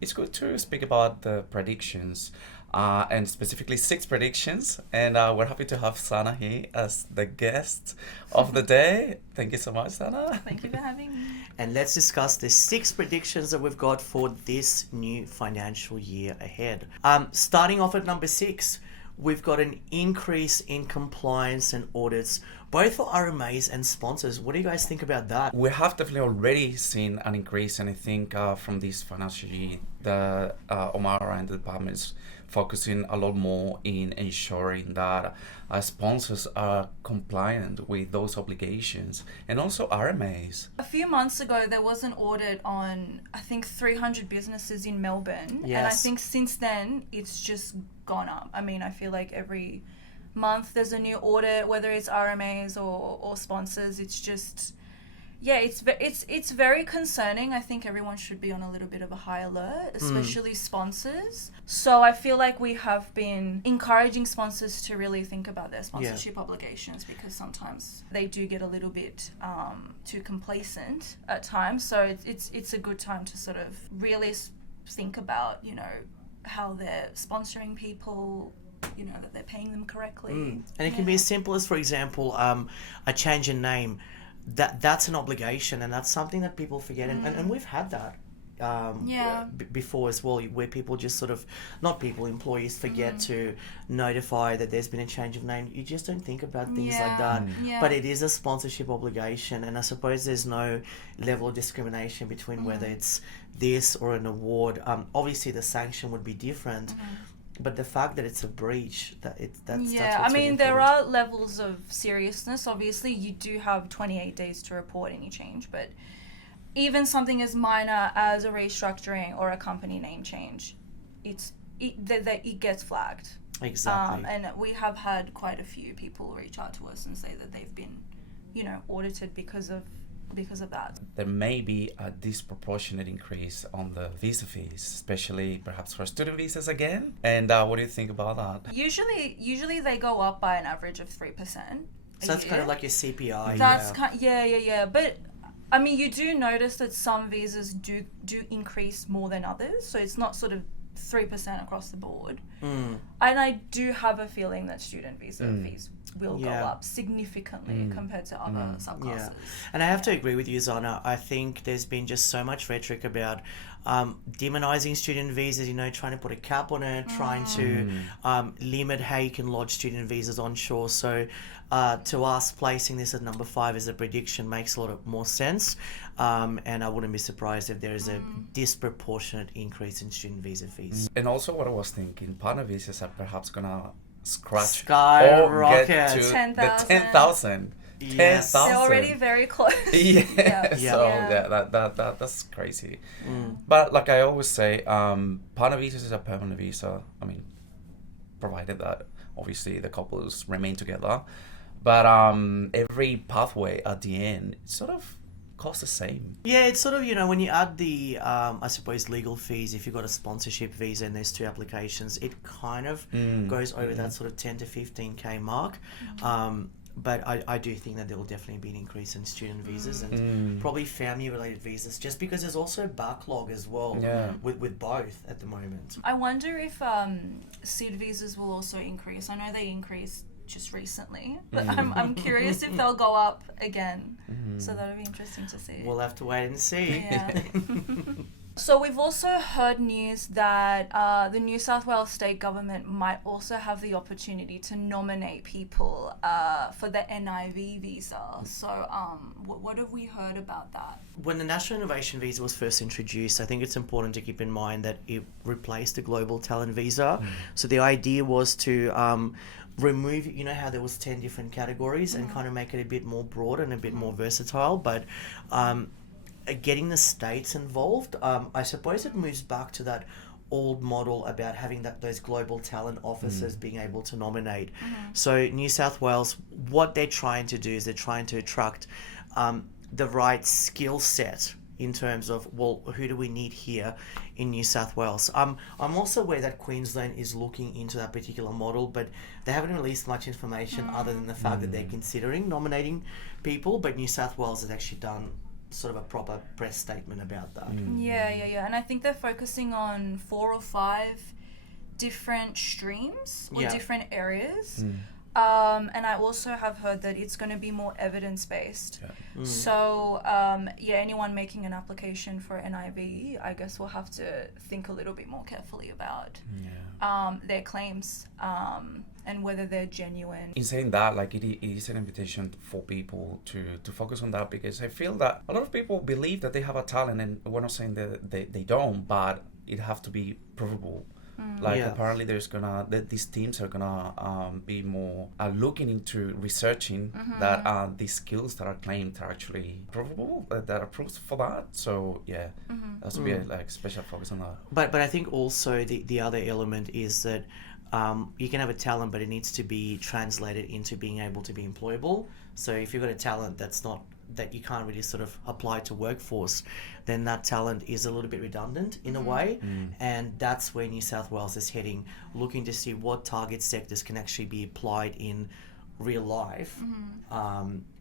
It's good to speak about the predictions, and specifically six predictions. And we're happy to have Sana here as the guest of the day. Thank you so much, Sana. Thank you for having me. And let's discuss the six predictions that we've got for this new financial year ahead. Starting off at number six, we've got an increase in compliance and audits, both for RMAs and sponsors. What do you guys think about that? We have definitely already seen an increase, and I think from this financial year, the Omara and the department is focusing a lot more in ensuring that sponsors are compliant with those obligations, and also RMAs. A few months ago, there was an audit on, I think, 300 businesses in Melbourne. Yes. And I think since then, it's just gone up. I mean, I feel like every month there's a new audit, whether it's RMAs or sponsors. It's just, yeah, it's very concerning. I think everyone should be on a little bit of a high alert, especially sponsors. So I feel like we have been encouraging sponsors to really think about their sponsorship obligations, because sometimes they do get a little bit too complacent at times. So it's a good time to sort of really think about, how they're sponsoring people, that they're paying them correctly. And it can be as simple as, for example, a change in name. That's an obligation, and that's something that people forget, and we've had that before as well, where people just sort of, not people, employees forget to notify that there's been a change of name. You just don't think about things like that. But it is a sponsorship obligation, and I suppose there's no level of discrimination between whether it's this or an award. Obviously the sanction would be different, but the fact that it's a breach, that's what's I mean, really there important. are levels of seriousness. Obviously, you do have 28 days to report any change, but even something as minor as a restructuring or a company name change, it gets flagged. Exactly. And we have had quite a few people reach out to us and say that they've been, audited because of that. There may be a disproportionate increase on the visa fees, especially perhaps for student visas again. And what do you think about that? Usually they go up by an average of 3%. So that's kind of like your CPI. That's yeah. But I mean, you do notice that some visas do increase more than others, so it's not sort of 3% across the board. And I do have a feeling that student visa fees will go up significantly compared to other subclasses. Yeah. And I have to agree with you, Zana. I think there's been just so much rhetoric about demonizing student visas, trying to put a cap on it, trying to limit how you can lodge student visas onshore. So to us, placing this at number 5 as a prediction makes a lot more sense. And I wouldn't be surprised if there is a disproportionate increase in student visa fees. And also what I was thinking, partner visas are perhaps gonna Skyrocket. or get to 10,000. the 10,000. Yes. 10,000. They're already very close. That's crazy. But like I always say, partner visas is a permanent visa. I mean, provided that obviously the couples remain together. But every pathway at the end sort of costs the same. Yeah, it's sort of, when you add the, I suppose, legal fees, if you've got a sponsorship visa and there's 2 applications, it kind of goes over that sort of 10 to 15K mark. But I do think that there will definitely be an increase in student visas and probably family-related visas, just because there's also backlog as well with both at the moment. I wonder if SID visas will also increase. I know they increased just recently, but I'm curious if they'll go up again. So that'll be interesting to see. We'll have to wait and see. Yeah. So we've also heard news that the New South Wales state government might also have the opportunity to nominate people for the NIV visa. So what have we heard about that? When the National Innovation Visa was first introduced, I think it's important to keep in mind that it replaced the Global Talent Visa. So the idea was to remove, how there was 10 different categories and kind of make it a bit more broad and a bit more versatile, but getting the states involved, I suppose it moves back to that old model about having those global talent officers being able to nominate. So New South Wales, what they're trying to do is they're trying to attract the right skill set in terms of, well, who do we need here in New South Wales? I'm also aware that Queensland is looking into that particular model, but they haven't released much information other than the fact that they're considering nominating people, but New South Wales has actually done sort of a proper press statement about that. Yeah. And I think they're focusing on 4 or 5 different streams or different areas. And I also have heard that it's going to be more evidence-based. So, anyone making an application for NIV, I guess will have to think a little bit more carefully about their claims and whether they're genuine. In saying that, like it is an invitation for people to focus on that, because I feel that a lot of people believe that they have a talent, and we're not saying that they don't, but it have to be provable. Like apparently these teams are gonna be more looking into researching that these skills that are claimed are actually provable, that are proofs for that. So there has to be a special focus on that. But I think also the other element is that you can have a talent, but it needs to be translated into being able to be employable. So if you've got a talent that you can't really sort of apply to workforce, then that talent is a little bit redundant in a way. And that's where New South Wales is heading, looking to see what target sectors can actually be applied in real life,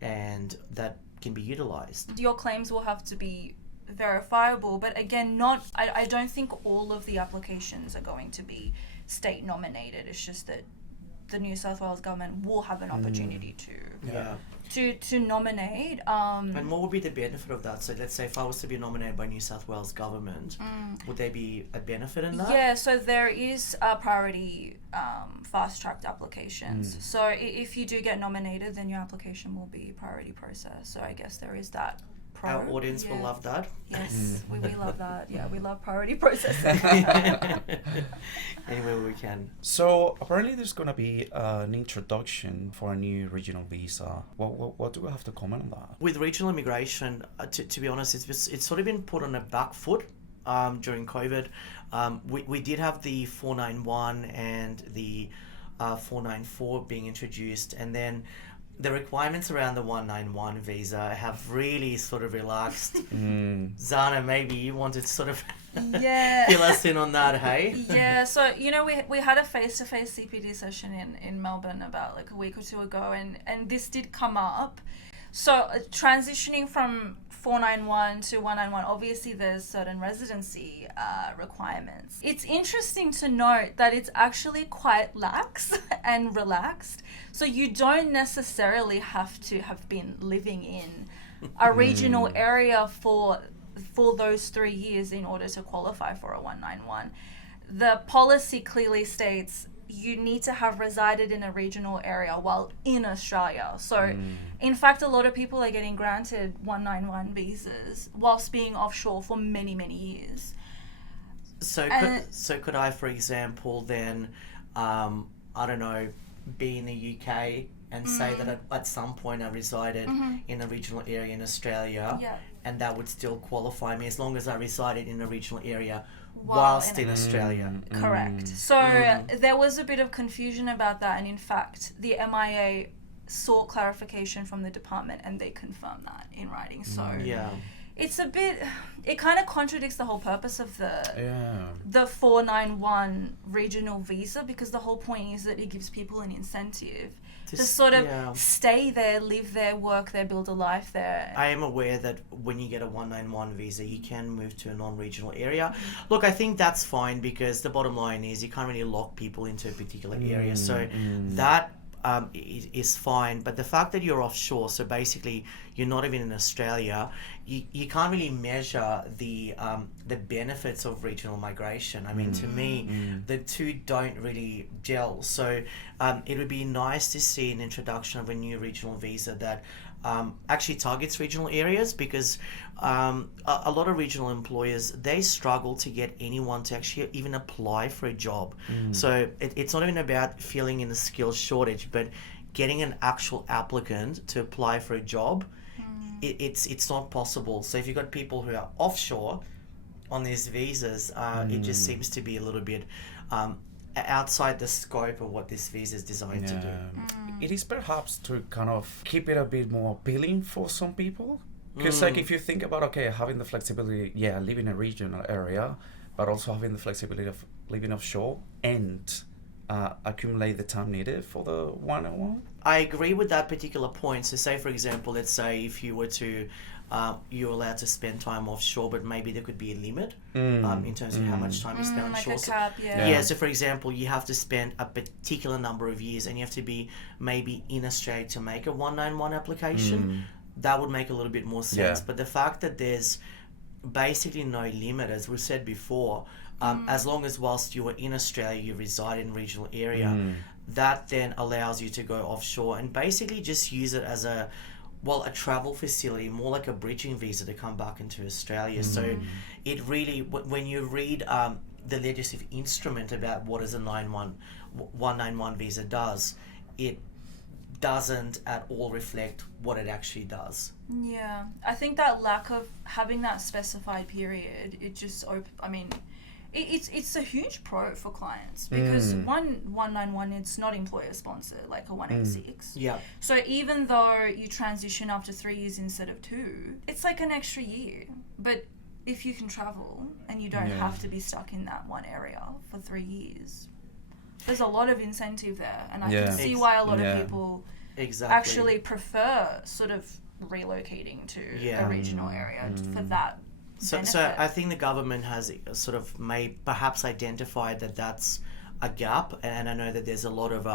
and that can be utilised. Your claims will have to be verifiable, but again, I don't think all of the applications are going to be state nominated. It's just that the New South Wales government will have an opportunity to nominate. And what would be the benefit of that? So let's say if I was to be nominated by New South Wales government, would there be a benefit in that? Yeah, so there is a priority fast-tracked applications. So if you do get nominated, then your application will be priority process. So I guess there is that. Our audience will love that. Yes, we love that. Yeah, we love priority processing. Anywhere we can. So apparently there's going to be an introduction for a new regional visa. What do we have to comment on that? With regional immigration, to be honest, it's sort of been put on a back foot during COVID. We did have the 491 and the 494 being introduced, and then the requirements around the 191 visa have really sort of relaxed. Zana, maybe you wanted to sort of fill us in on that, hey? Yeah, so, we had a face-to-face CPD session in Melbourne about like a week or two ago, and this did come up. So transitioning from 491 to 191, obviously there's certain residency requirements. It's interesting to note that it's actually quite lax and relaxed. So you don't necessarily have to have been living in a regional area for those 3 years in order to qualify for a 191. The policy clearly states you need to have resided in a regional area while in Australia. So, in fact, a lot of people are getting granted 191 visas whilst being offshore for many, many years. So could I, for example, then, I don't know, be in the UK and say that at some point I resided in a regional area in Australia, and that would still qualify me as long as I resided in a regional area whilst in Australia. Correct. So there was a bit of confusion about that, and in fact the MIA sought clarification from the department and they confirmed that in writing. So it's a bit, it kind of contradicts the whole purpose of the 491 regional visa, because the whole point is that it gives people an incentive to sort of stay there, live there, work there, build a life there. I am aware that when you get a 191 visa, you can move to a non-regional area. Look, I think that's fine, because the bottom line is you can't really lock people into a particular area. So that is fine. But the fact that you're offshore, so basically you're not even in Australia, you can't really measure the benefits of regional migration. I mean, to me, the two don't really gel. So it would be nice to see an introduction of a new regional visa that actually targets regional areas, because a lot of regional employers, they struggle to get anyone to actually even apply for a job. So it's not even about filling in the skills shortage, but getting an actual applicant to apply for a job. It's not possible. So if you've got people who are offshore on these visas, it just seems to be a little bit outside the scope of what this visa is designed to do. It is perhaps to kind of keep it a bit more appealing for some people. Because like if you think about, having the flexibility, living in a regional area, but also having the flexibility of living offshore and accumulate the time needed for the one-on-one? I agree with that particular point. So say, for example, let's say if you were to, you're allowed to spend time offshore, but maybe there could be a limit in terms of how much time you spend like offshore. a cap, Yeah. Yeah, so for example, you have to spend a particular number of years and you have to be maybe in Australia to make a 191 application. That would make a little bit more sense. Yeah. But the fact that there's basically no limit, as we said before, as long as whilst you are in Australia, you reside in regional area, that then allows you to go offshore and basically just use it as a travel facility, more like a bridging visa to come back into Australia. So it really, when you read the legislative instrument about what is a 191 visa does, it doesn't at all reflect what it actually does. Yeah, I think that lack of having that specified period, it just it's a huge pro for clients because 191, it's not employer sponsored like a 186. Yeah. So even though you transition after 3 years instead of 2, it's like an extra year. But if you can travel and you don't have to be stuck in that one area for 3 years, there's a lot of incentive there, and I can see why a lot of people actually prefer sort of relocating to a regional area for that. So I think the government has sort of perhaps identified that that's a gap, and I know that there's a lot of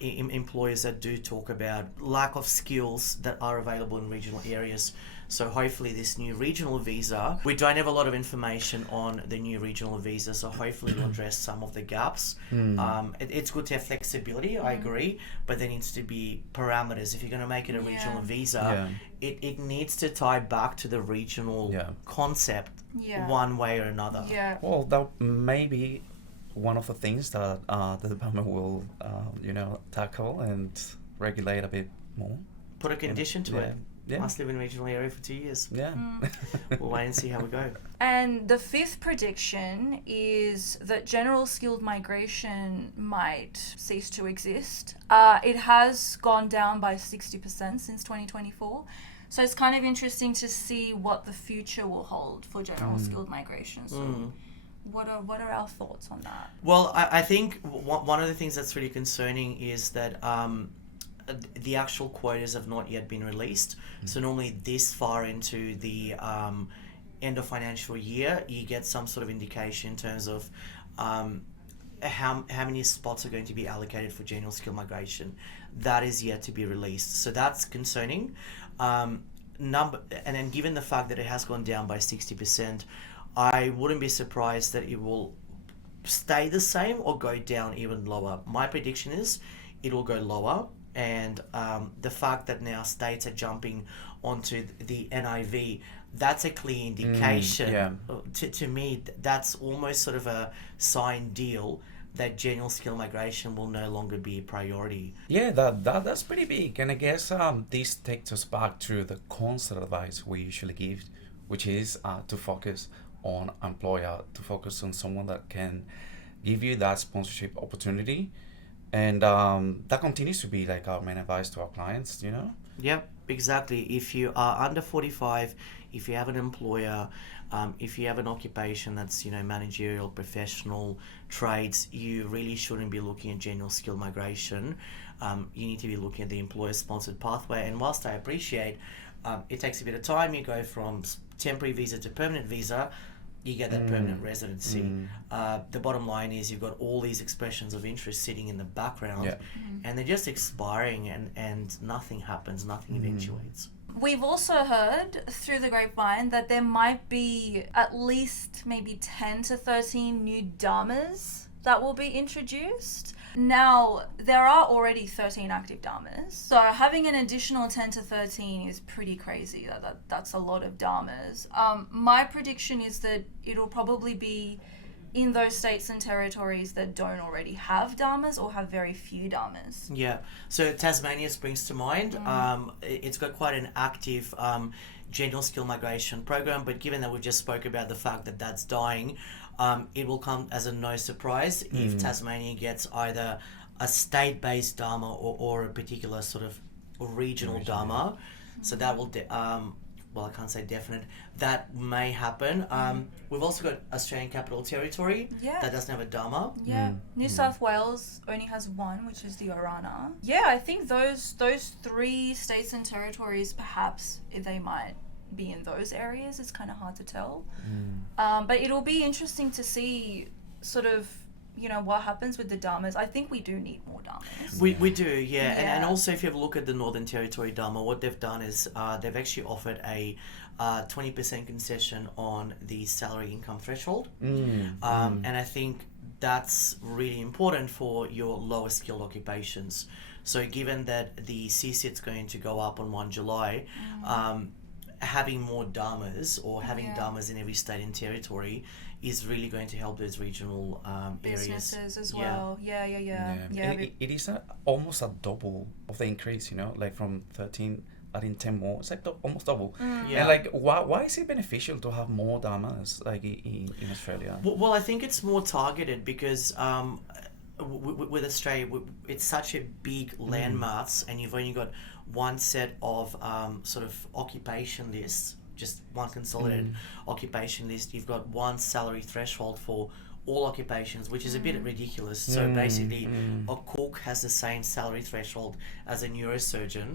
employers that do talk about lack of skills that are available in regional areas. So hopefully this new regional visa, we don't have a lot of information on the new regional visa, so hopefully it'll address some of the gaps. It's good to have flexibility, I agree, but there needs to be parameters. If you're going to make it a regional visa, it needs to tie back to the regional concept one way or another. Yeah. Well, that may be one of the things that the department will, tackle and regulate a bit more. Put a condition to it. Yeah. Must live in a regional area for 2 years. Yeah. We'll wait and see how we go. And the fifth prediction is that general skilled migration might cease to exist. It has gone down by 60% since 2024. So it's kind of interesting to see what the future will hold for general skilled migration. So what are our thoughts on that? Well, I think one of the things that's really concerning is that the actual quotas have not yet been released. So normally this far into the end of financial year, you get some sort of indication in terms of how many spots are going to be allocated for general skill migration. That is yet to be released. So that's concerning. And then given the fact that it has gone down by 60%, I wouldn't be surprised that it will stay the same or go down even lower. My prediction is it will go lower. And the fact that now states are jumping onto the NIV, that's a clear indication. To me, that's almost sort of a signed deal that general skill migration will no longer be a priority. Yeah, that's pretty big. And I guess this takes us back to the constant advice we usually give, which is to focus on employer, to focus on someone that can give you that sponsorship opportunity. And that continues to be like our main advice to our clients, Yep, exactly. If you are under 45, if you have an employer, if you have an occupation that's, managerial, professional, trades, you really shouldn't be looking at general skill migration. You need to be looking at the employer-sponsored pathway. And whilst I appreciate it takes a bit of time, you go from temporary visa to permanent visa, you get that permanent residency. The bottom line is you've got all these expressions of interest sitting in the background and they're just expiring and nothing happens, nothing eventuates. We've also heard through the grapevine that there might be at least maybe 10 to 13 new dharmas that will be introduced. Now, there are already 13 active dharmas, so having an additional 10 to 13 is pretty crazy. That's a lot of dharmas. My prediction is that it'll probably be in those states and territories that don't already have dharmas or have very few dharmas. Yeah, so Tasmania springs to mind. It's got quite an active general skill migration program, but given that we just spoke about the fact that that's dying, it will come as a no surprise if Tasmania gets either a state-based dharma or a particular sort of regional dharma. So that will well, I can't say definite, that may happen. We've also got Australian Capital Territory Yeah. that doesn't have a Dharma. Yeah, New South Wales only has one, which is the Orana. Yeah, I think those 3 states and territories, perhaps if they might be in those areas, it's kind of hard to tell. But it'll be interesting to see sort of, you know, what happens with the Dharmas. I think we do need more Dharmas. We do, yeah. And Yeah. also, if you have a look at the Northern Territory Dharma, what they've done is they've actually offered a 20% concession on the salary income threshold. And I think that's really important for your lower skilled occupations. So given that the CSIT's going to go up on 1 July, having more Dharmas or having Yeah. Dharmas in every state and territory is really going to help those regional areas. Businesses as Yeah. well. Yeah. And it is almost a double of the increase, you know, like from 13 adding 10 more. It's like almost double. Yeah. And like, why is it beneficial to have more Dharmas like in Australia? Well, I think it's more targeted because with Australia, it's such a big landmass, and you've only got one set of sort of occupation lists, just one consolidated occupation list. You've got one salary threshold for all occupations, which is a bit ridiculous. So basically, a cook has the same salary threshold as a neurosurgeon.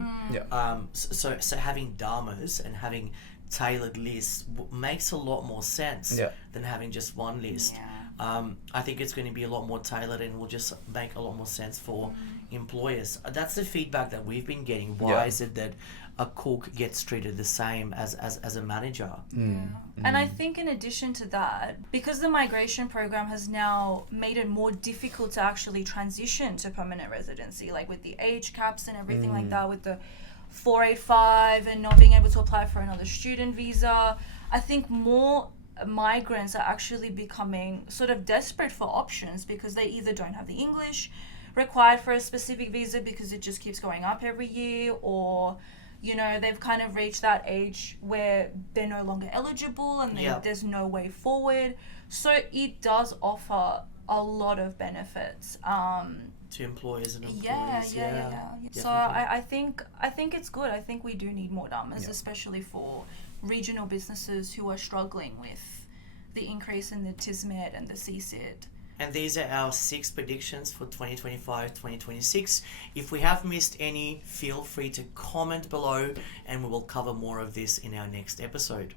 So having Dharmas and having tailored lists makes a lot more sense than having just one list. I think it's going to be a lot more tailored and will just make a lot more sense for employers. That's the feedback that we've been getting. Why is it that a cook gets treated the same as a manager? And I think in addition to that, because the migration program has now made it more difficult to actually transition to permanent residency, like with the age caps and everything like that, with the 485 and not being able to apply for another student visa, I think more migrants are actually becoming sort of desperate for options because they either don't have the English required for a specific visa because it just keeps going up every year, or you know, they've kind of reached that age where they're no longer eligible and there's no way forward. So it does offer a lot of benefits to employers and employees. So I think it's good. I think we do need more Dharmas, especially for regional businesses who are struggling with the increase in the TISMET and the CSIT. And these are our 6 predictions for 2025-2026. If we have missed any, feel free to comment below and we will cover more of this in our next episode.